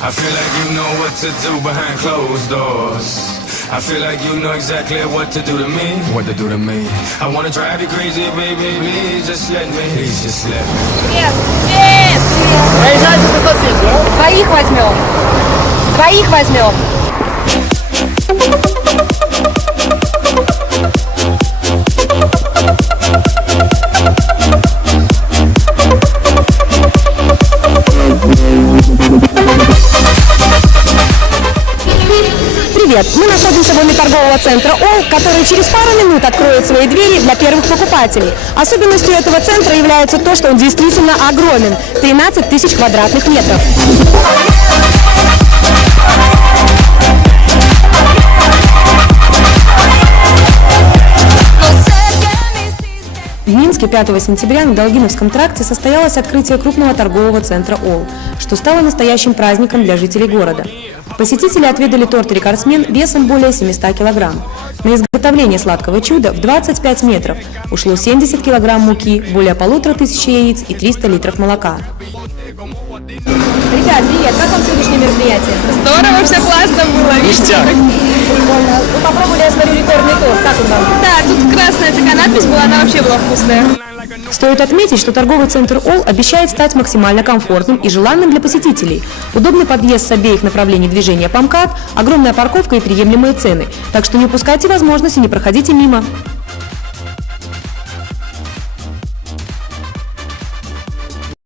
I feel like you know what to do behind closed doors. I feel like you know exactly what to do to me. What to do to me. I wanna drive you crazy, baby. Please just let me. Please just let me. Нет, нет! Проезжайте до соседей. Двоих возьмем. Двоих возьмем. Привет! Мы находимся возле торгового центра ОЛ, который через пару минут откроет свои двери для первых покупателей. Особенностью этого центра является то, что он действительно огромен – 13 тысяч квадратных метров. В Минске 5 сентября на Долгиновском тракте состоялось открытие крупного торгового центра ОЛ, что стало настоящим праздником для жителей города. Посетители отведали торт-рекордсмен весом более 700 килограмм. На изготовление сладкого чуда в 25 метров ушло 70 килограмм муки, более 1500 яиц и 300 литров молока. Ребят, привет! Как вам сегодняшнее мероприятие? Здорово, все классно было. Ништяк. Прикольно. Вы попробовали, я смотрю, рекордный торт. Как он вам? Да, тут красная такая надпись была, она вообще была вкусная. Стоит отметить, что торговый центр ОЛ обещает стать максимально комфортным и желанным для посетителей. Удобный подъезд с обеих направлений движения по МКАД, огромная парковка и приемлемые цены. Так что не упускайте возможности, не проходите мимо.